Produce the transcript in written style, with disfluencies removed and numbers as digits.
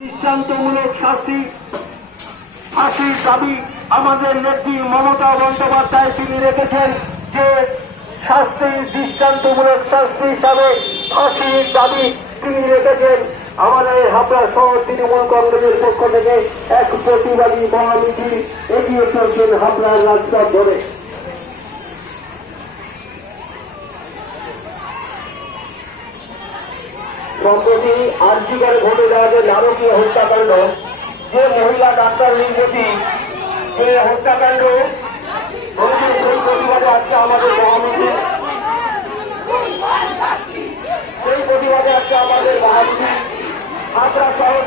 দৃষ্টান্তমূলক শাস্তি ফাঁসির দাবি আমাদের নেত্রী মমতা বন্দ্যোপাধ্যায় তিনি রেখেছেন যে শাস্তির দৃষ্টান্তমূলক শাস্তি হিসাবে ফাঁসির দাবি তিনি রেখেছেন। আমাদের হাবড়া শহর তৃণমূল কংগ্রেসের পক্ষ থেকে এক প্রতিবাদী মহামিছিল এগিয়ে চলছেন হাবড়ার রাস্তা ধরে। সম্প্রতি আর্জিকর ঘটে যাওয়া যে নারকীয় হত্যাকাণ্ড, যে মহিলা ডাক্তার নির্দেশী যে হত্যাকাণ্ড, সেই প্রতিবাদে আজকে আমাদের মহামিছিল, সেই প্রতিবাদে আজকে আমাদের মহামিছিল হাবড়া শহর